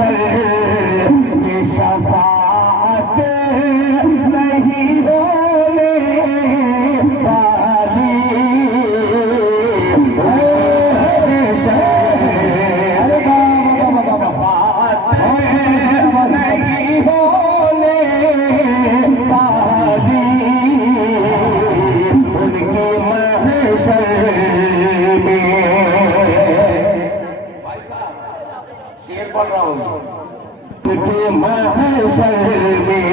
महशर में शफाअत नहीं होने वाली। शफाअत नहीं होने वाली उनकी महशर में। शेर पढ़ रहा हूँ उनके महशर में।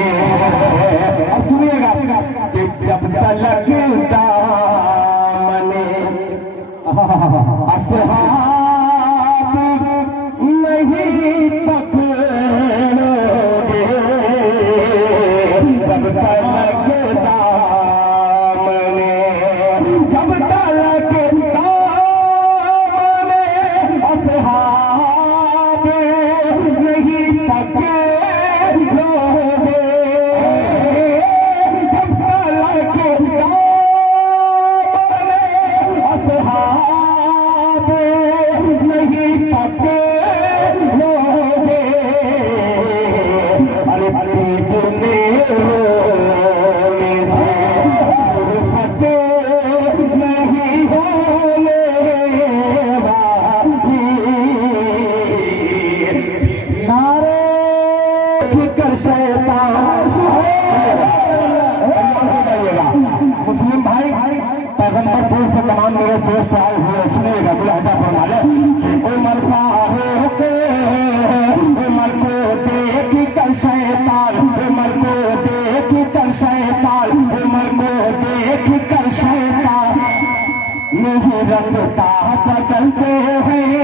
अब सुनिएगा कि जब तलक दामने असहाब नहीं पकड़ोगे, जब तलक दामने जब तलक दामने असहाब नहीं पकड़ोगे, जब तलक दामने असहाब नहीं पकड़ोगे, अरे पेट में रोने से फुर्सत नहीं होने वाली। नारे फिकर शैतान मुस्लिम भाई पैगंबरपुर से तमाम मेरे दोस्त आए हुए सुनिएगा। बुलाता फरमा ले कि उमर फारूक उमर को देख कर शैतान, उमर को देख कर शैतान, उमर को देख कर शैतान नहीं रफ्ता बदलते हैं।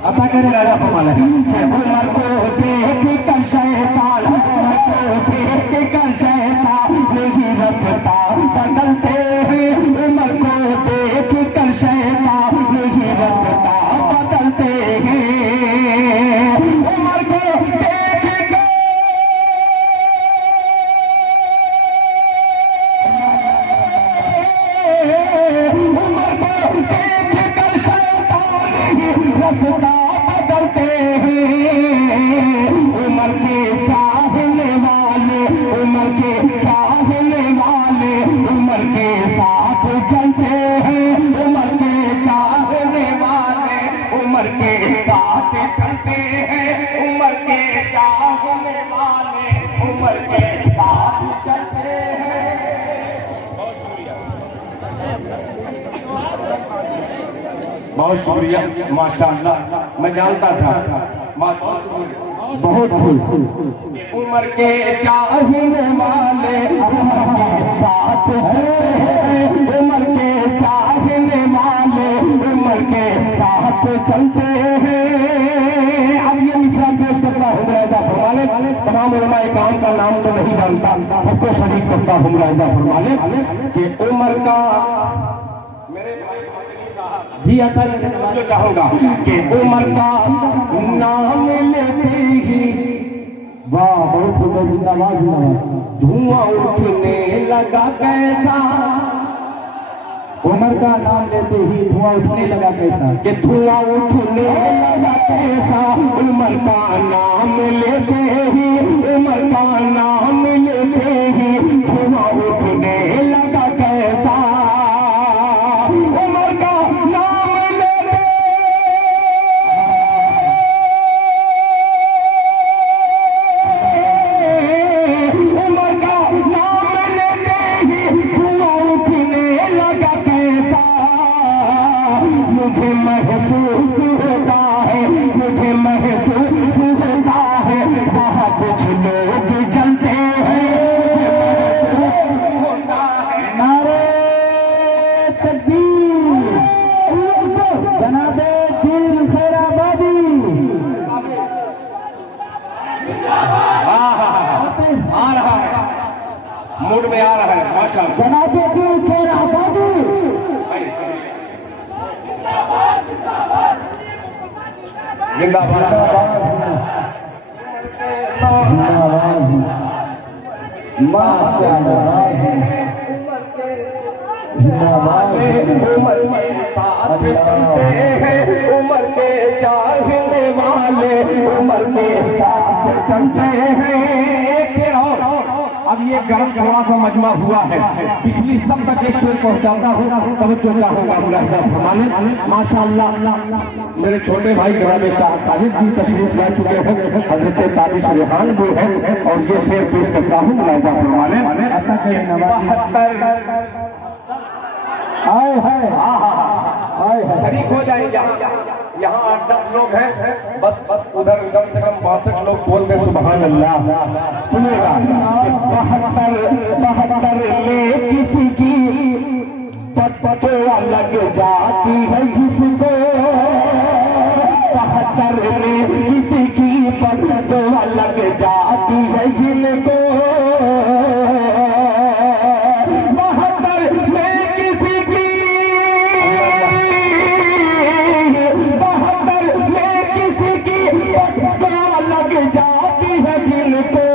अता करे राजा फरमाले उमर को देख कर शैतान, उमर को देख कर शैतान नहीं रफ्ता बदलते हैं। उमर को देख कर शैतान नहीं रफ्ता बदलते हैं। उमर को देख कर उमर को देख कर शैतान नहीं रफ्ता बदलते हैं। उमर के चाहने वाले, उमर के चाहने वाले उमर के साथ चलते हैं। उमर के चाहने वाले उमर के साथ चलते हैं। उमर के चाहने वाले उमर के साथ चलते हैं। बहुत शुक्रिया माशाअल्लाह। मैं जानता था बहुत उमर के चाहने वाले उमर के साथ चलते हैं। उमर के चाहने वाले उमर के साथ चलते हैं। अब ये मिसरा पेश करता हूँ मुलाहिजा फरमा ले। तमाम उलमाए काम का नाम तो नहीं जानता, सबको शरीक करता हूँ मुलाहिजा फरमा ले कि उमर का मेरे भाई जी आता जो चाहूंगा कि उमर का नाम लेते ही वाह बहुत सुंदर जिंदाबाद जिंदाबाद धुआं उठने लगा कैसा। उमर का नाम लेते ही धुआं उठने लगा कैसा, कि धुआं उठने लगा कैसा। उमर का नाम लेते ही उमर का नाम लेते ही धुआं उठने लगा कैसा। उमर का नाम लेते उमर का नाम लेते ही धुआं उठने लगा कैसा। मुझे महसूस होता है, मुझे महसूस होता है वहाँ कुछ लोग जलते हैं। नारे तकबीर जनाबे दिल खैराबादी आ रहा है, मूड में आ रहा है माशाअल्लाह। जनाबे दिल खैराबादी जिंदाबाद माशाअल्लाह। उमर के साथ चलते हैं उम्र के चाहने वाले, उम्र के साथ चलते हैं। एक शेर और, अब ये गर्म थोड़ा सा मजमा हुआ है, पिछली सब तक एक शेर पहुंचाता होगा, तवज्जो चाहूंगा मुलाहिजा फरमाने। माशाअल्लाह मेरे छोटे भाई ग्रामे शाह साहिब भी तशरीफ ला चुके हैं, हजरत ताबिश रेहान भी हैं, और ये शेर पेश करता हूँ मुलाहिजा फरमाने। शरीक हो जाएंगे यहाँ 8-10 लोग हैं, बस उधर कम से कम 62 लोग बोलते सुभान अल्लाह। सुनेगा 72 में किसी की पत्तो लग जाती है जिसको, 72 में किसी की पत्तो लग जाती है जिनको, 72 में किसी की, 72 में किसी की पत्तो लग जाती है जिनको,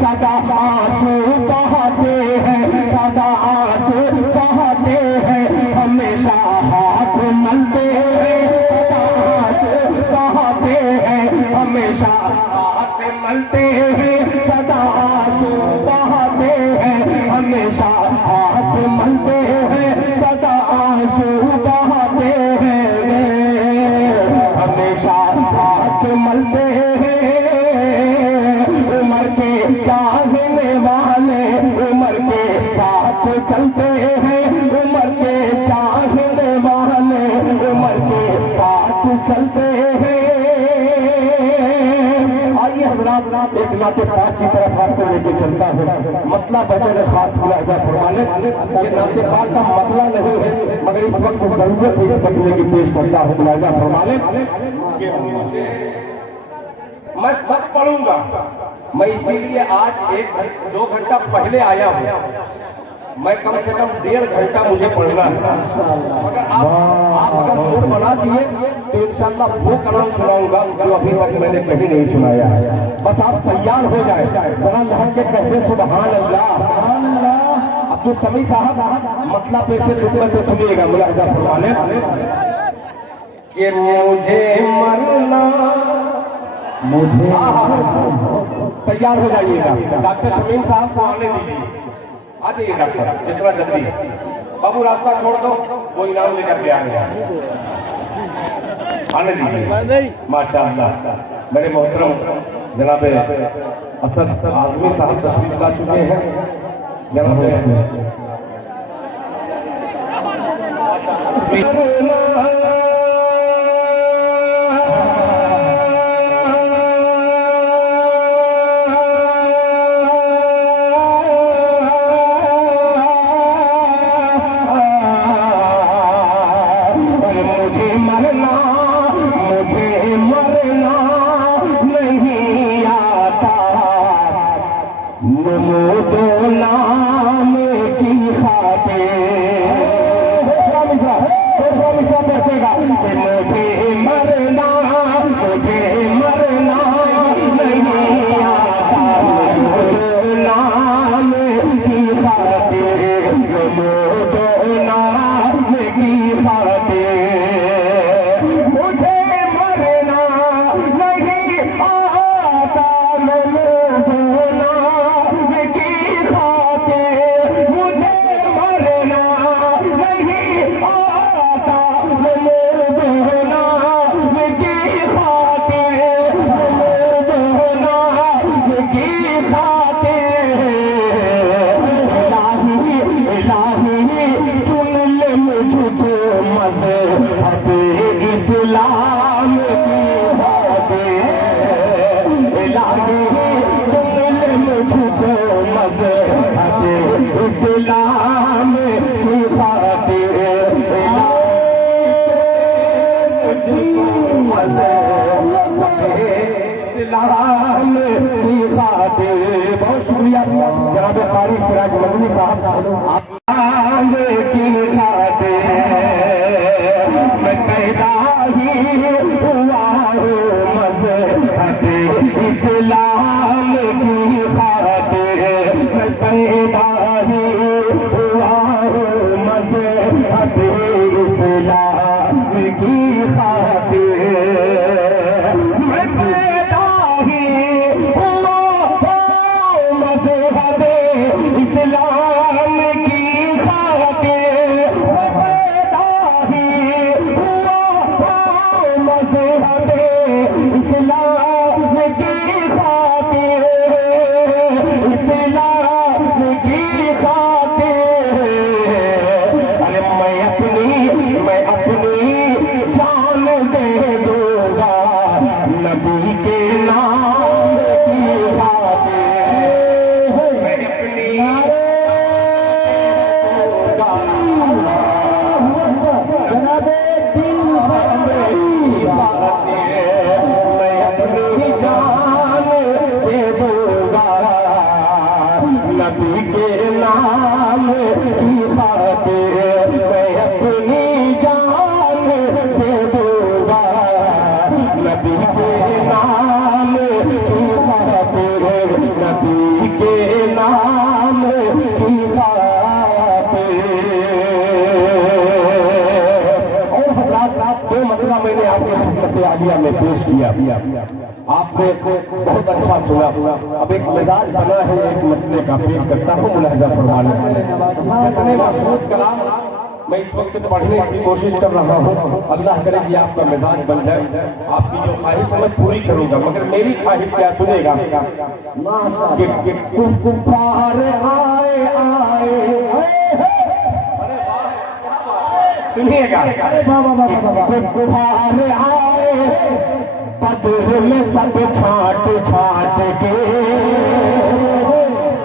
सदा आंसू बहाते हैं, सदा आंसू बहाते हैं, हमेशा हाथ मलते हैं, सदा आंसू बहाते हैं, हमेशा हाथ मलते हैं, सदा आंसू बहाते हैं, हमेशा हाथ मलते हैं, सदा आंसू बहाते हैं, हमेशा हाथ मलते हैं। उम्र के चाहने वाले उम्र के साथ चलते हैं, उम्र के चाहने वाले उम्र के साथ चलते हैं। आइए हज़रात एक नाते पाक की तरफ आपको लेके चलता हूँ, मतलब बदल खास मुलाहिजा फरमाने। ये नाते पाक का मतलब नहीं है, मगर इस वक्त जरूरत है इस बदले की पेश करता हूँ मुलाहिजा फरमाने। मैं सब पढ़ूंगा, मैं इसीलिए आज 1-2 घंटा पहले आया हूँ, मैं कम से कम 1.5 घंटा मुझे पढ़ना है। मगर आप अगर मूड बना दिए तो इंशाअल्लाह वो कलाम सुनाऊंगा जो अभी तक मैंने कहीं नहीं सुनाया है। बस आप तैयार हो जाए, जरा लहक के कहते सुभान अल्लाह। अब्दुल समी साहब मतलब पेशे खिदमत से सुनिएगा मुलाहिजा फरमाने कि मुझे मरना, मुझे तैयार हो जाइएगा। डॉक्टर शमीम साहब को आने दीजिए, आ जाइए डॉक्टर साहब जितना जल्दी। बाबू रास्ता छोड़ दो, वो इनाम लेकर के आएंगे, आने दीजिए। माशाअल्लाह मेरे मोहतरम जनाब असद आजमी साहब तशरीफ ला चुके हैं। जनाब बहुत शुक्रिया जनाब कारी सिराज मदनी साहब की खाते मैं पैदा ही हुआ हूँ मज़हब इस्लाम की खातिर, मैं पैदा ही हुआ हूँ मज़हब खातिर मैं पैदा ही हुआ मज़हब इस्लाम की खातिर मैं पैदा ही हुआ मज़हब इस्लाम की खातिर इस्लाम की खातिर। अरे मैं अपनी जान दे दूंगा नबी के नाम की खातिर। मैं अपनी जनाबे मैं अपनी जान दे दूंगा नबी के नाम की खातिर। मैं अपनी जान दे दूंगा नबी के नाम की खातिर नबी के नाम की खातिर। और हज़रात दो मतला मैंने आपके खिदमत आलिया में पेश किया, आपने बहुत अच्छा सुना। अब एक मिजाज बना है एक मतले का पेश करता हूँ, मुलाहिजा फरमा लें। इतने मशहूर कलाम मैं इस वक्त पढ़ने की कोशिश कर रहा हूँ। अल्लाह करे कि आपका मिजाज बन जाए। आपकी जो ख्वाहिश है मैं पूरी करूंगा, मगर मेरी ख्वाहिश क्या सुनेगा कि कुफ्फार आए आए सुनिएगा कुफ्फार आए बदर में सब छाट छाट के।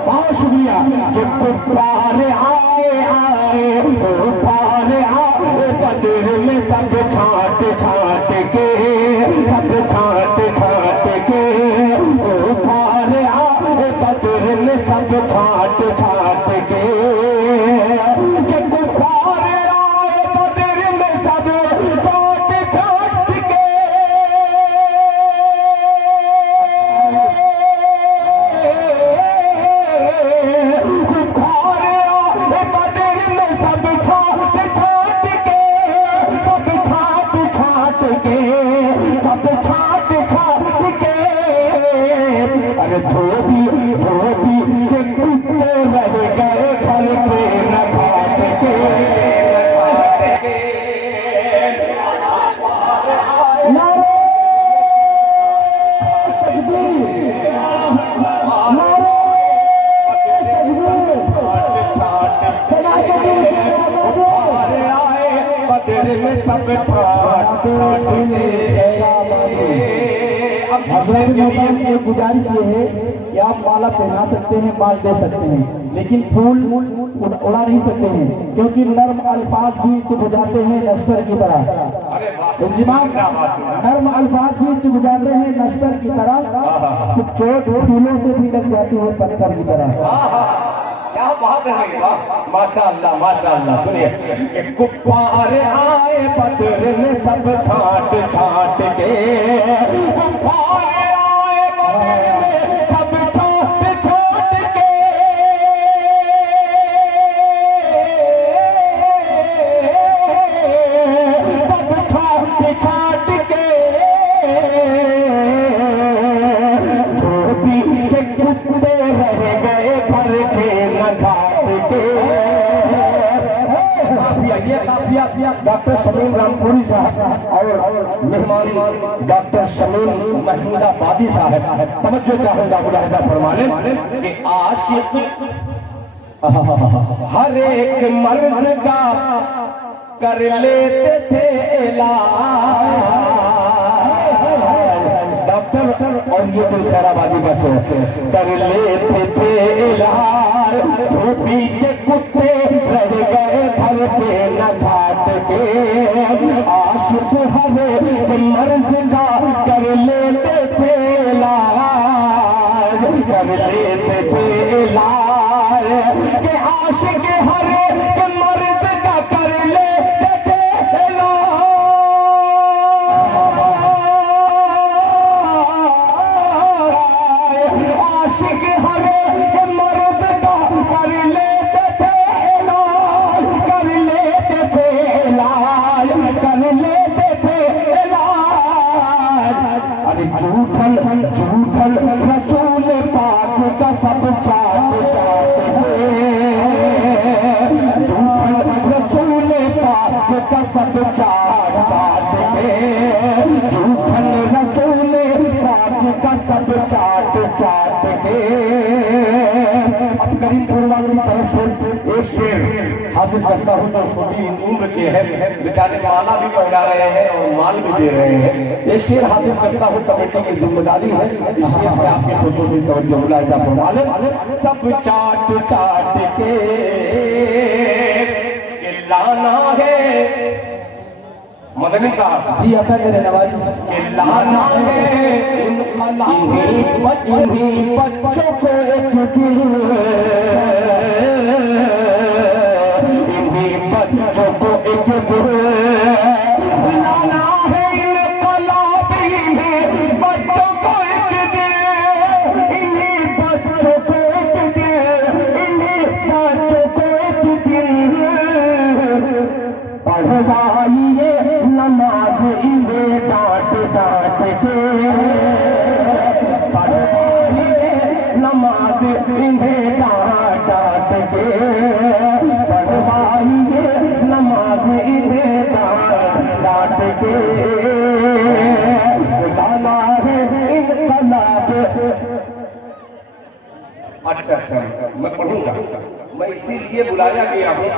बहुत शुक्रिया कि कुफ्फार आए आए कुफ्फार आए बदर में सब छाट छाट के सब छाट छाट के। कुफ्फार आए बदर में सब छाट छाट के। कुफ्फार आए बदर में सब छाट छाट के। कुफ्फार आए बदर में सब छाट छाट के सब छाट छाट के सब छाट छाट के। अरे धोबी धोबी के कुत्ते रह गए घर पे न घाट के। नारे तकबीर नारे बदर में सब छाट छाट के। एक गुजारिश ये है कि आप माला पहना सकते हैं, माल दे सकते हैं, लेकिन फूल उड़ा नहीं सकते हैं, क्योंकि नर्म अल्फाज भी चुभ जाते हैं नश्तर की तरह। इंतजाम नर्म अल्फाज भी चुभ जाते हैं नश्तर की तरह, चोट फूलों से भी लग जाती है पत्थर की तरह। क्या बात है माशाअल्लाह माशाअल्लाह। सुनिए कुफ्फार आए बदर में सब छाट छाट के। कुफ्फार आए बदर में सब छाट छाट के। सब छाट छाट के। धोबी के कुत्ते रह गए घर के न घाट के। काफिया डॉक्टर शमीम रामपुरी साहब और मेहमान डॉक्टर शमीम महमूदाबादी साहब तवज्जो चाहूंगा, मुलाहिजा फरमा लें कि आशिक हर एक मर्ज का कर लेते थे इलाज। डॉक्टर और ये दिल खैराबादी बस कर लेते थे इलाज। धोबी के कुत्ते रह गए घर के न घाट के। आशिक हर एक मर्ज का कर लेते थे इलाज कर लेते थे इलाज के। आशिक हर एक मर्ज का कर लेते थे इलाज। आशिक हर एक मर्ज का कर लेते थे इलाज कर लेते थे इलाज कर लेते थे करीम कुर्मा की तरफ से एक शेर हासिल करता हूँ जो छोटी उम्र के हैं, बेचारे माला भी पहना रहे हैं और माल भी दे रहे हैं। एक शेर हासिल करता हूँ, कमेटी की जिम्मेदारी है, इस शेर से आपके खुसूसी तवज्जो मुलाहिजा फरमा लें। सब चाट चाट के लाना है मदनी साहब जी अता करे नवाजिश के लाना है इन्हीं बच्चों को एक दिन, इन्हीं बच्चों को एक दिन लाना है, इनकलाबी में बच्चों को एक दिन, इन्हीं बच्चों को एक दिन, इन्हीं बच्चों को एक दिन पढ़वाइए नमाज इन्हें डांट डांट के, पढ़वाइए नमाज इन्हें डांट डांट के, पढ़वाइए नमाज इन्हें डांट डांट के, लाना है इनकलाब। अच्छा, मैं पढ़ूंगा। मैं इसीलिए बुलाया गया हूँ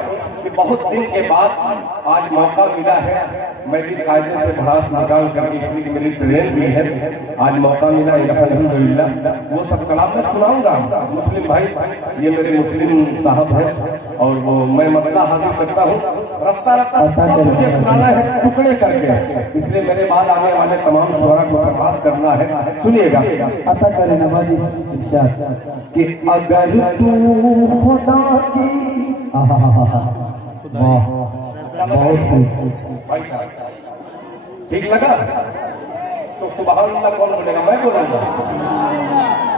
कि बहुत दिन के बाद आज मौका मिला है, मैं भी कायदे से भड़ास निकाल करके, इसलिए मेरी ट्रेन भी है, आज मौका मिला अल्हम्दुलिल्लाह। वो सब कलाम में सुनाऊंगा। मुस्लिम भाई, ये मेरे मुस्लिम साहब है और वो मैं मतला हाजिर करता हूँ, रफ्ता रफ्ता सब मुझे सुनाना है टुकड़े करके, इसलिए मेरे बाद आने वाले तमाम शुरा को संवाद करना है। सुनिएगा। अता करे नवाजिश इरशाद कि अगर तू खुदा की वाह बहुत खूब। ठीक लगा तो सुभान अल्लाह कौन बोलेगा? मैं बोलूंगा।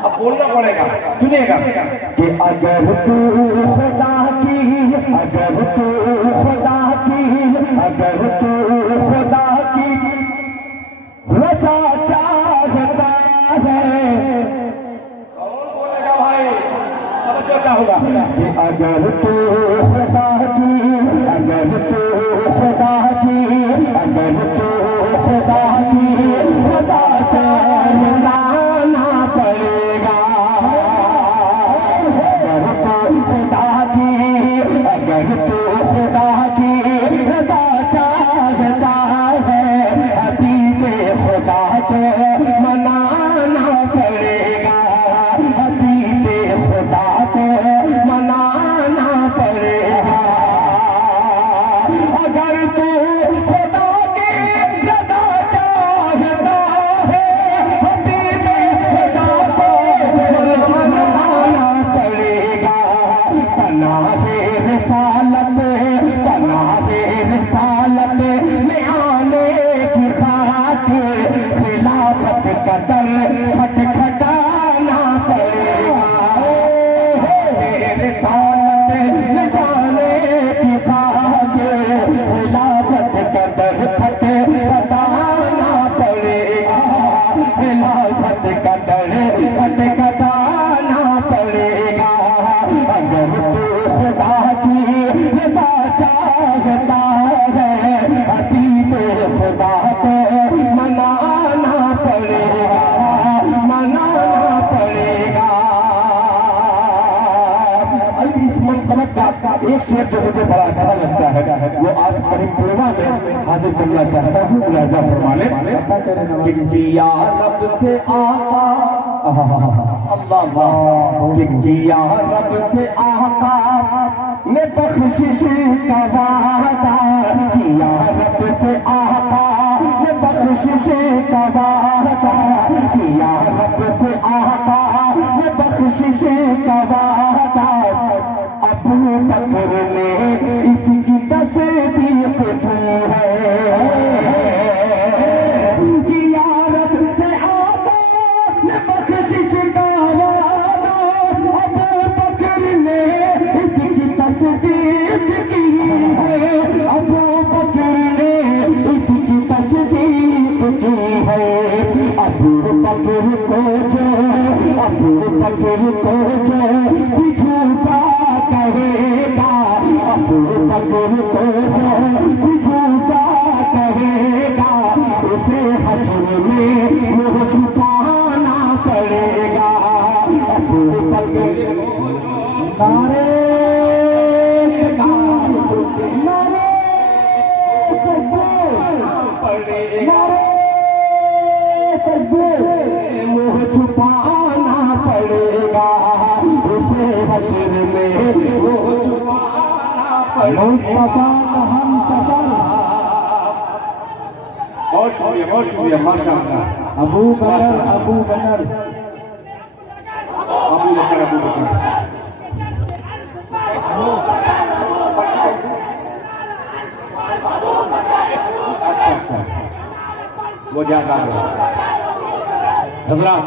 अब बोलना पड़ेगा। सुनिएगा कि अगर तू खुदा की, अगर तू खुदा की, अगर तू खुदा की रजा चाहता है, कौन बोलेगा भाई? होगा कि अगर तू खुदा की, अगर तू खुदा की, अगर तू खुदा की रजा चाहना पड़ेगा, अगर तू खुदा की, अगर तू खुदा की रजा चाहता है, हबीब खुदा को मनाना पड़ेगा, हबीब खुदा को मनाना पड़ेगा। अगर तू खुदा की रजा चाहता है, हबीब खुदा को मनाना पड़ेगा। पनाहे रिसालत, पनाहे रिसालत में आने की खातिर खिलाफत का दर खटखटाना पड़ेगा। रिसालत में जाने की खातिर खिलाफत का दर खटखटाना पड़ेगा, खिलाफत का दर खटखटाना पड़ेगा। अगर तू खुदा की रजा चाहता है, हबीब खुदा को मनाना पड़ेगा, मनाना पड़ेगा। अब इस मनकबत का एक शेर जो मुझे बड़ा अच्छा लगता है, वो आज करीम पूर्वा में हाजिर करना चाहता हूँ, मुलाहिजा फरमा लें। अता करे कि नवाजिश किया रब से आका, अल्लाह कि किया रब से आका ने बख्शिश का वादा, किया रब से आका ने बख्शिश का वादा, किया रब से आका ने बख्शिश का वादा। अबू बकर ने इसकी तस्दीक की है, किया रब से आका ने बख्शिश का वादा, अबू बकर ने इसकी तस्दीक की है, अबू बकर ने इसकी तस्दीक की है। अबू बकर को जो, अबू बकर को जो भी झूठा कहेगा, अबू बकर को जो भी झूठा कहेगा, उसे हश्र में मुँह छुपाना पड़ेगा। अबू बकर को जो नारे पड़ेगा नारे तकबीर नारे तकबीर मुँह छुपाना पड़ेगा उसे हश्र में मुँह छुपाना पड़ेगा मुस्तफा का हम सफर बहुत शुक्रिया माशाअल्लाह अबू बकर अबू बकर अबू बकर अच्छा वो ज्यादा हजरात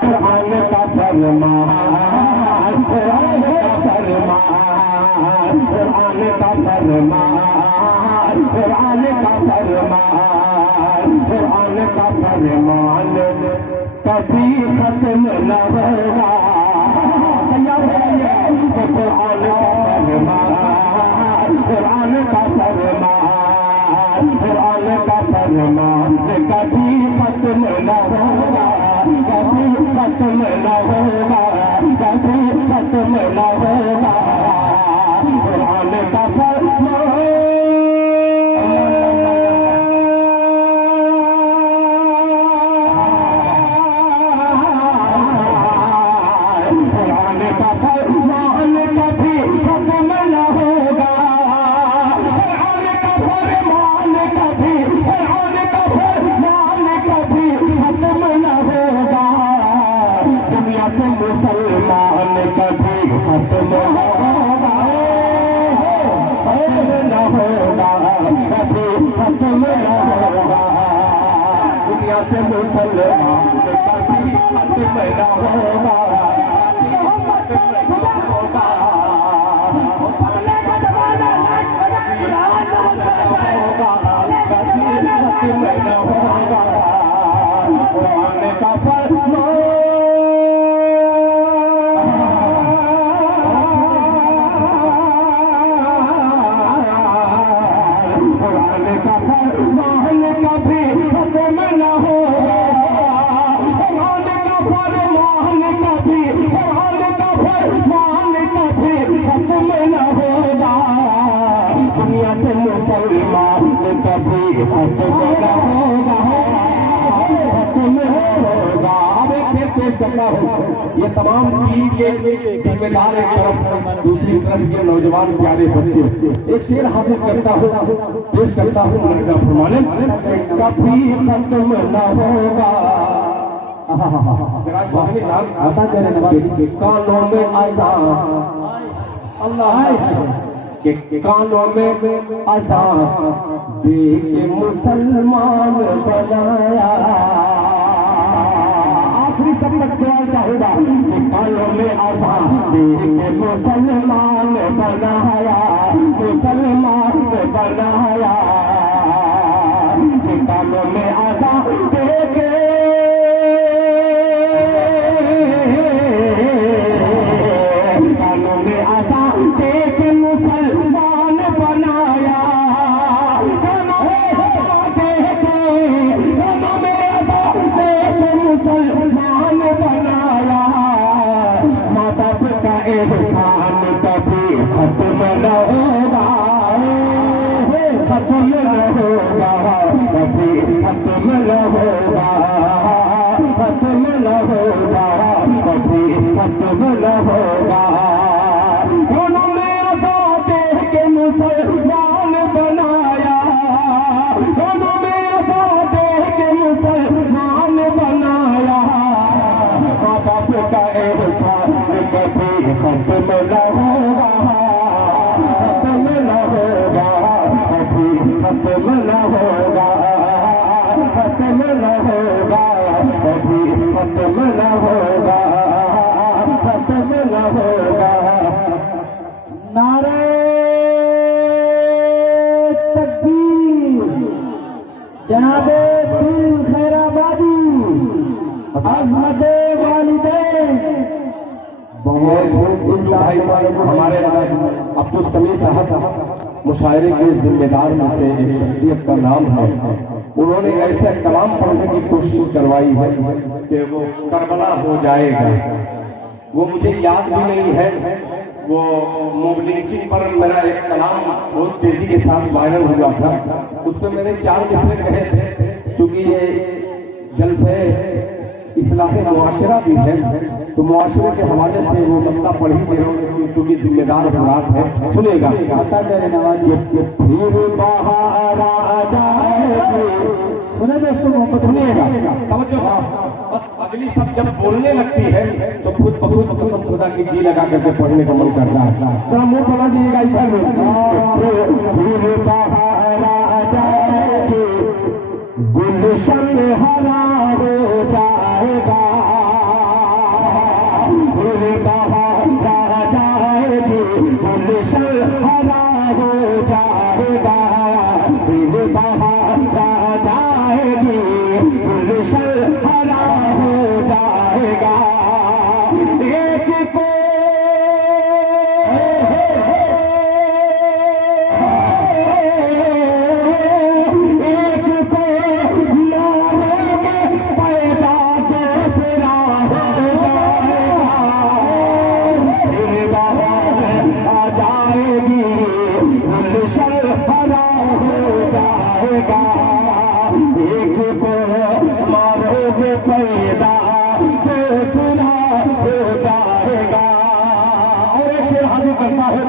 कुरान का फरमान कुरान का फरमान कुरान का फरमान कुरान का फरमान कुरान का फरमान कभी खत्म न होगा तैयार है कुरान का फरमान कुरान का फरमान कुरान का फरमान कभी खत्म न होगा कभी खत्म न होगा कभी खत्म न होगा कुरान का फरमान कुरान का फरमान कभी खत्म न होगा कुरान का फरमान कभी कुरान का फरमान कभी खत्म न होगा दुनिया से मुसलमान कभी खत्म न होगा खत्म न होगा कभी खत्म न होगा दुनिया से मुसलमान कभी खत्म न होगा दुनिया से मुसलमान कभी खत्म न होगा खत्म न होगा। अब एक शेर पेश करता हूँ ये तमाम टीम के जिम्मेदार एक तरफ दूसरी तरफ के नौजवान प्यारे बच्चे एक शेर हासिल करता हूँ पेश करता हूँ मरगा फरमाने कभी खत्म न होगा कानों में आजाद अल्लाह के कानों में अज़ान दे के मुसलमान बनाया आखिरी सब तक दुआ चाहूंगा कि कानों में अज़ान दे के मुसलमान बनाया मुसलमान बनाया कि कानों में अज़ान दे के कानों में अज़ान दे के मुसलमान बनाया कानों में अज़ान दे के मुसलमान बनाया माँ बाप का एहसान कभी खत्म न होगा खत्म न होगा कभी खत्म न होगा खत्म न होगा कभी खत्म न होगा उन्होंने आज़ाद के मुसलमान बनाया उन्होंने आज़ाद के मुसलमान बनाया माँ बाप का एहसान कभी खत्म न होगा खत्म न होगा कभी खत्म न होगा खत्म न होगा कभी खत्म न होगा खत्म न होगा नारे तकबीर जनाबे दिल खैराबादी अज़मत वालिदैन बहुत भाई हमारे अब्दुल समी साहब मुशायरे के जिम्मेदार में से एक शख्सियत का नाम है उन्होंने ऐसा कलाम पढ़ने की कोशिश करवाई है कि वो करबला हो जाएगा वो मुझे याद भी नहीं है। वो मोबलिंचिंग पर मेरा एक कलाम बहुत तेजी के साथ वायरल हुआ था, उस पर मैंने 4 मिसरे कहे थे। क्योंकि ये जलसे इस्लाह मुआशरा भी है, तो मुआशरे के हवाले से वो मसला पढ़ ही दे रहा हूँ, चूंकि जिम्मेदार हजरात है। सुनिएगा। आता तेरे नवाजी फिर बाहर आ जाएगी। सुने दोस्तों, मोहब्बत सुनिएगा, तवज्जो। बस अगली सब जब बोलने लगती है तो खुद ब खुद कसम खुदा की जी लगा करके पढ़ने का मन करता है। जरा मुंह बना दीजिएगा इधर में। फिर बाहर आ जाएगी, गुलशन हरा हो जाएगा। फिर बाहर आ जाएगी, गुलशन हरा हो जाएगा। फिर बाहर आ जाएगी, गुलशन हरा हो जाएगा। एक को पैदा दूसरा हो जाएगा। और एक शेर हाजिर करता है।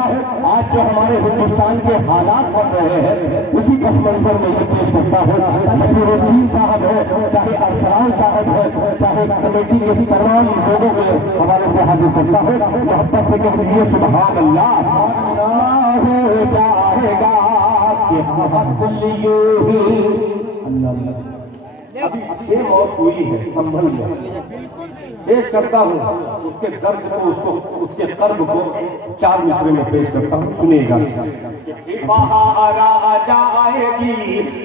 आज जो हमारे हिंदुस्तान के हालात बन रहे हैं, उसी पस मंजर में ये पेश करता है। नसीरुद्दीन साहब है, चाहे अरसलान साहब है, चाहे कमेटी के तमाम लोगों के हवाले से हाजिर करता है। मोहब्बत से कह दीजिए सुभान अल्लाह। हो जाएगा कि अल्लाह। अभी 6 मौत हुई है संभल में, पेश करता हूँ उसके दर्द को, उसके कर्ब को 4 मिसरे में पेश करता हूँ। सुनिएगा। बाहर आ जाएगी,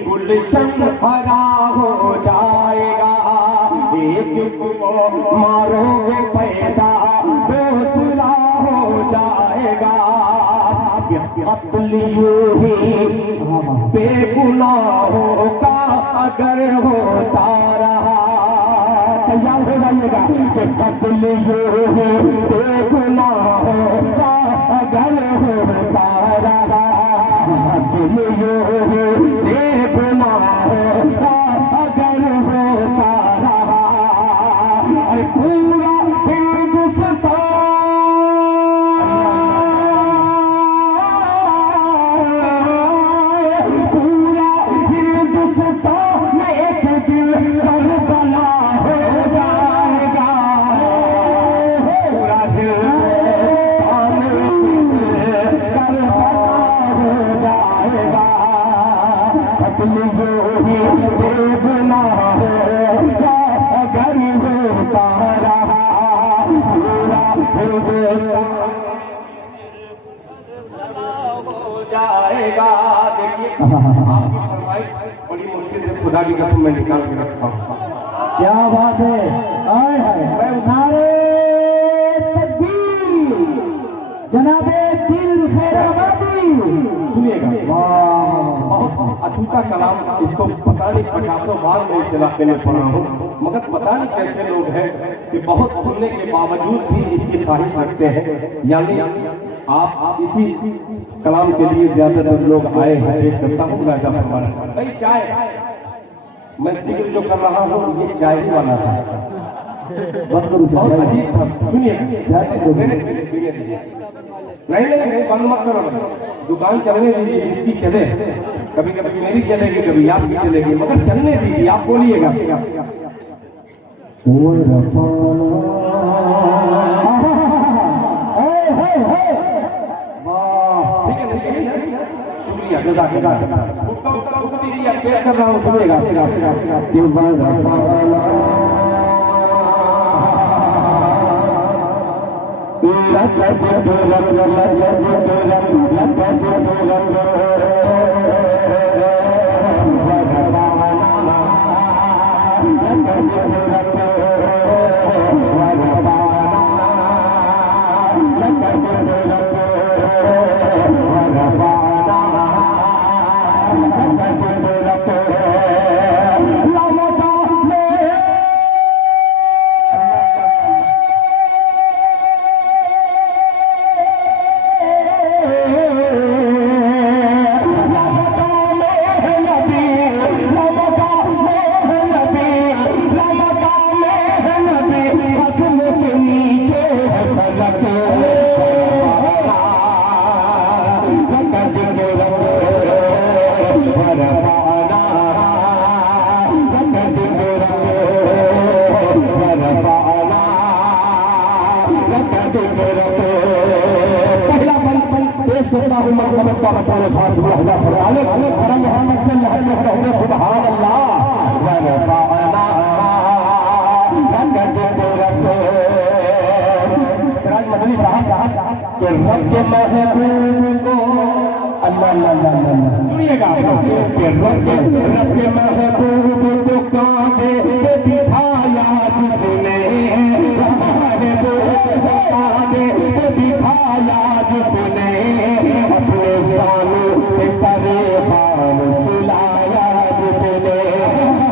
गुलशन हरा हो जाएगा। एक को मारोगे पैदा दूसरा हो जाएगा। कत्ल यूं ही बेगुनाहों का अगर होता रहा, तैयार हो जाइएगा कि कत्ल यूं ही बेगुनाहों का अगर होता रहा। कत्ल यूं ही बेगुनाहों का अगर होता रहा। पूरा हिंदुस्तान जाएगा। देखिए आपकी फरमाइश बड़ी मुश्किल से खुदा की कसम में निकाल के रखा हूँ। क्या बात है। आए हाय नारे तकबीर, जनाबे दिल खैराबादी। सुनिएगा, बहुत अछूता कलाम, इसको पता नहीं 50 बार मैं इस इलाके में पढ़ा हूँ, मगर पता नहीं कैसे लोग हैं कि बहुत सुनने के बावजूद भी इसकी ख्वाहिश रखते हैं। यानी आप इसी कलाम के लिए ज्यादातर लोग आए हैं। पेश करता हूँ राजा फरमान। भाई चाय, मैं जिक्र जो कर रहा हूँ ये चाय ही वाला था, बहुत अजीब था। सुनिए, नहीं बंद मत करो, दुकान चलने दीजिए, जिसकी चले। कभी कभी मेरी चलेगी, कभी आपकी चलेगी, मगर चलने दीजिए। आप बोलिएगा। ठीक है, शुक्रिया, जज़ाकल्लाह। पेश कर रहा हूँ, सुनिएगा। बतौर खास लहजा फरमाले करम मोहम्मद से लहर में कहते सुभान अल्लाह व रफाना सिराज मदनी साहब के रब के महबूब को अल्लाह अल्लाह अल्लाह सुनिएगा के रब के महबूब को कांधे पे बिठाया जिसने कांधे पे बिठाया जिसने अपने सालों पे सरे खान सुलाया जिसने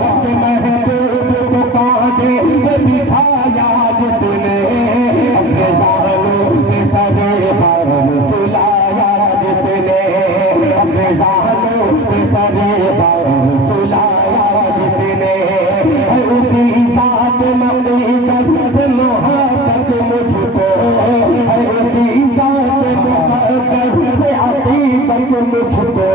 अपने महबूब को कांधे पे बिठाया जिसने अपने सालों पे सरे खान सुलाया जिसने अपने सालों पे सरे खान सुलाया जिसने उसी साथ मक़ीदत से मोहब्बत मुझको उसी साथ मोहब्बत से अक़ीदत मुझको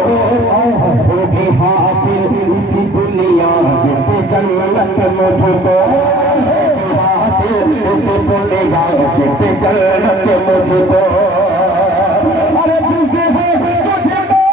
वो भी हासिल इसी बुनियाद पे जन्नत मुझको हासिल इसी बुनियाद पे जन्नत मुझको अरे तुझे है तुझको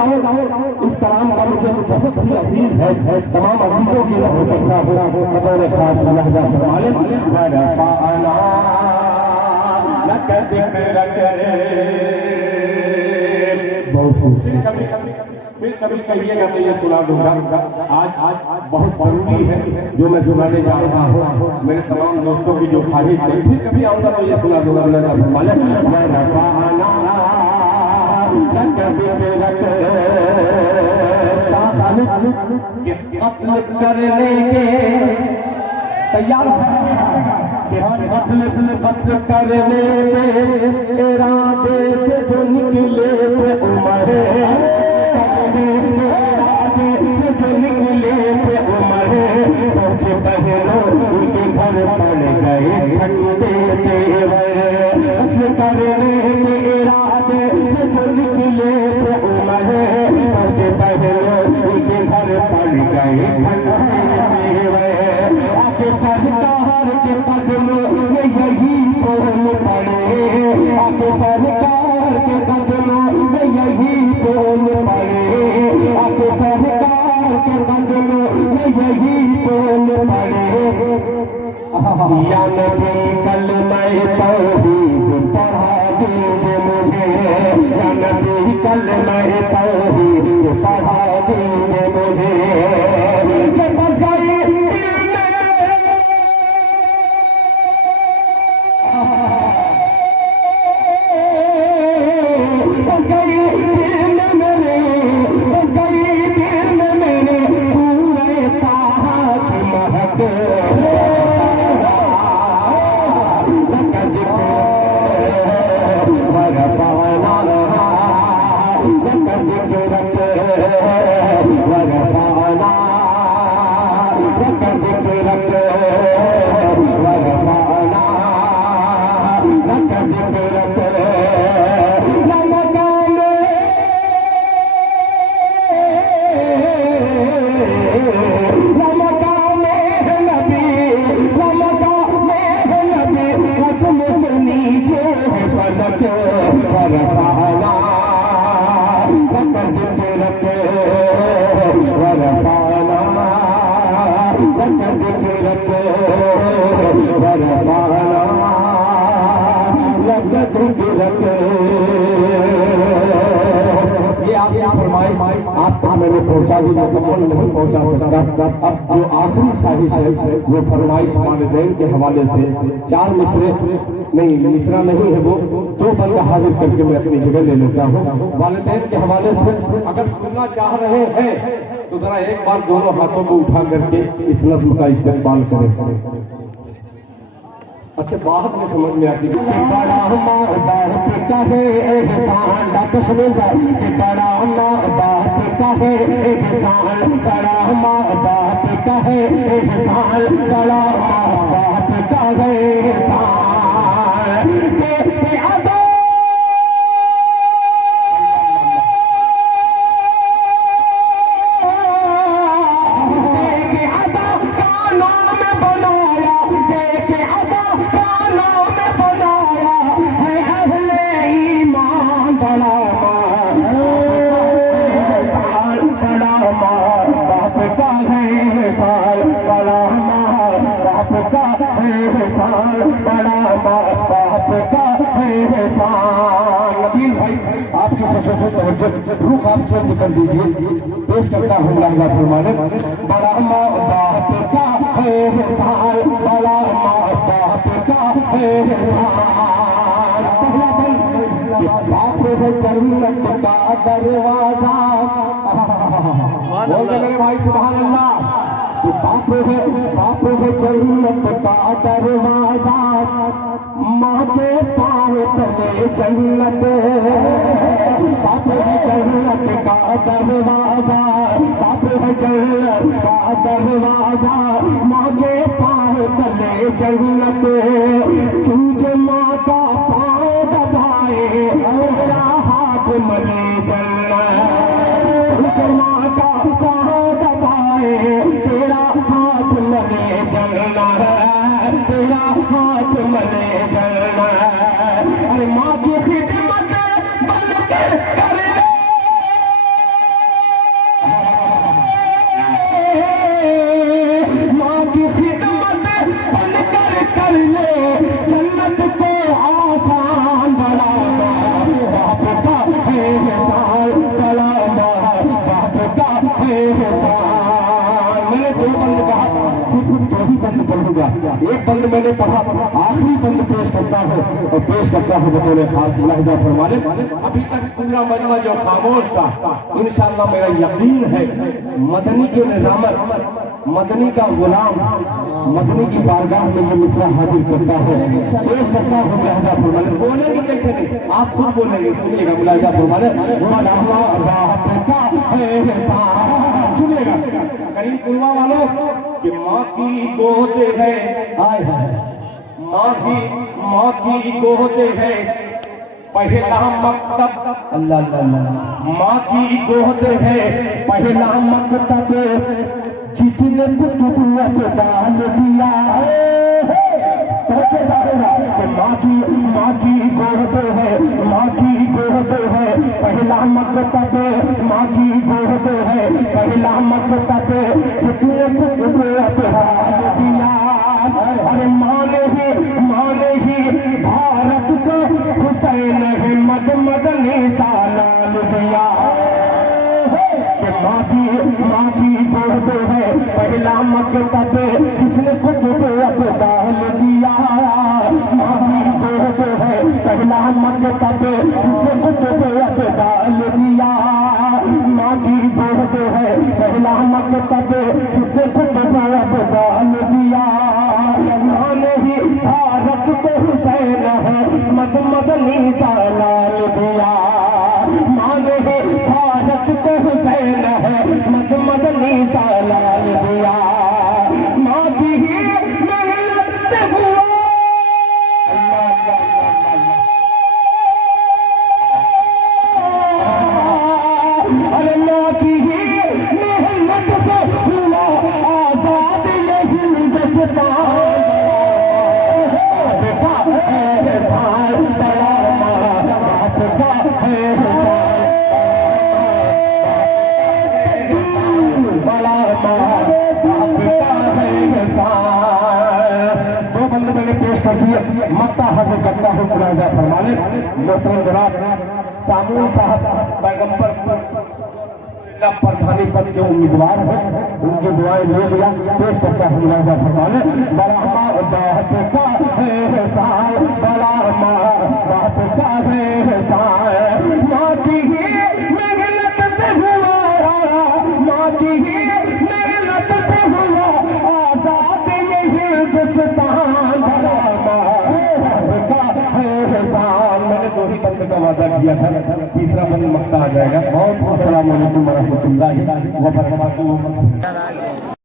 इस कलाम का मुझे बहुत ही अजीज है तमाम अजीजों की हो सकता हो बतौर खास लहजा फरमाले व रफाना लक ज़िक्रक फिर कभी कहिएगा तो ये सुना दूंगा आज बहुत जरूरी है जो मैं सुनाने जा रहा हूँ मेरे तमाम दोस्तों की जो ख्वाहिश है फिर कभी आऊंगा तो ये सुना दूंगा लहजा फरमाले व रफाना लक ज़िक्रक कत्ल करने के तैयार कत्ल करने के इरादे से जो निकले थे उमर इरादे से जो निकले थे उमर पहुंचे बहनों उनके घर पड़ गए ठंडे तेवर कत्ल करने के इरादे से जो निकले थे उमर पहुंचे बहनों उनके घर पड़ गए आके सरकार के कदमों में यही बोल पड़े आके सरकार के कदमों में यही बोल पड़े आके सरकार के कदमों में यही बोल पड़े या नबी कलमा तौहीद पढ़ा दीजिए मुझे या नबी कलमा तौहीद पढ़ा दीजिए मुझे बस गई बस गई दिल में बस गई दिल में मेरे पूरे ताहा की महक ये आप फरमाइश आप तक मैंने पहुंचा दी मुकम्मल नहीं पहुंचा सकता अब जो आखिरी ख्वाहिश है वो फरमाइश वालिदैन के हवाले से चार मिसरे नहीं मिसरा नहीं है वो दो बंदा हाजिर करके मैं अपनी जगह ले लेता हूँ वालिदैन के हवाले से अगर सुनना चाह रहे हैं तो जरा एक बार दोनों हाथों को उठा करके इस नज़्म का इस्तेमाल करें अच्छा बाद में समझ में आती है कि बड़ा माँ बाप का है एहसान डॉक्टर सुनेगा कि बड़ा माँ बाप का है एहसान बड़ा माँ बाप का है एहसान बड़ा माँ बाप का है एहसान के अदा नबील भाई आपकी खुशी से तवज्जो रुख आप चेंज कर दीजिए पेश करता हूँ लहजा फरमाने बड़ा माँ बाप का है एहसान बड़ा माँ बाप का है एहसान पहला बंद बाप है जन्नत का दरवाजा बोल दे मेरे भाई सुभान अल्लाह बाप है जन्नत का दरवाजा माँ के पाँव तले जन्नत बाप है जन्नत का दरवाजा बाप है जन्नत का दरवाजा माँ के पाँव तले जन्नत तुझे माँ का पाँव दबाए तेरा हाथ मले जन्नत तुझे माँ का पाँव दबाए तेरा हाथ मले जन्नत तेरा हाथ मले अरे माँ की खिदमत बनकर कर ले माँ की खिदमत बनकर कर ले जन्नत को आसान बड़ा बाप का है एहसान बड़ा बाप का है एहसान मैंने दो बंद कहा सिर्फ दो ही बंद पढ़ूंगा एक बंद मैंने पढ़ा आखिरी बंद पेश करता हूँ और पेश करता हूँ बतौर खास लहजा फरमाने अभी तक पूरा मजमा जो खामोश था इंशाअल्लाह मेरा यकीन है मदनी के निजामत मदनी का गुलाम मदनी की बारगाह में ये मिसरा हाजिर करता है पेश करता हूँ लहजा फरमाने बोलेंगे कैसे नहीं आप खुद बोलेंगे सुनिएगा लहजा फरमाने बड़ा बाप का है एहसान सुनिएगा करीम पुलवा वालों कि माँ की गोद है आए हैं माँ की गोद है पहला मकतब अल्लाह अल्लाह माँ की गोद है पहला मकतब जिसने कुतुबुवत दान दिया माँ की गोद है माँ की गोद है पहला मकतब माँ की गोद है पहला मकतब जिसने कुतुबुवत दान दिया अरे माँ ने ही भारत को हुसैन हिम्मत मदनी सालाल दिया माँ की गोद है पहला मकतब जिसने कुतुब अब्दाल दिया माँ की गोद है पहला मकतब जिसने कुतुब अब्दाल दिया माँ की गोद है पहला मकतब जिसने कुतुब अब्दाल दिया माँ ने ही भारत को हुसैन है मदनी सालाल दिया माँ ने ही भारत को हुसैन है मदनी सालाल दिया माँ की ही मेहनत से हुआ अरे माँ की ही मेहनत से हुआ आजाद ये हिंदुस्तान बेटा एहसान बड़ा बाप का बड़ा बाप का दो बंद मैंने पेश कर दिए मक्का हाजिर करता हूँ मुलाजा फरमाने मोहतरम जनाब सामून साहब पैगंबर प्रधानी पद के उम्मीदवार हैं उनकी दुआएं ले लिया पेश करता हूँ मुलाजा फरमाने बड़ा बाप का है एहसान बड़ा बाप का है एहसान माँ की ही मेहनत से हुआ माँ की ही मेहनत से हुआ आजाद ये हिंदुस्तान बड़ा दिया था, तीसरा बंद मक्ता आ जाएगा। बहुत अस्सलाम वालेकुम व रहमतुल्लाहि व बरकातहू।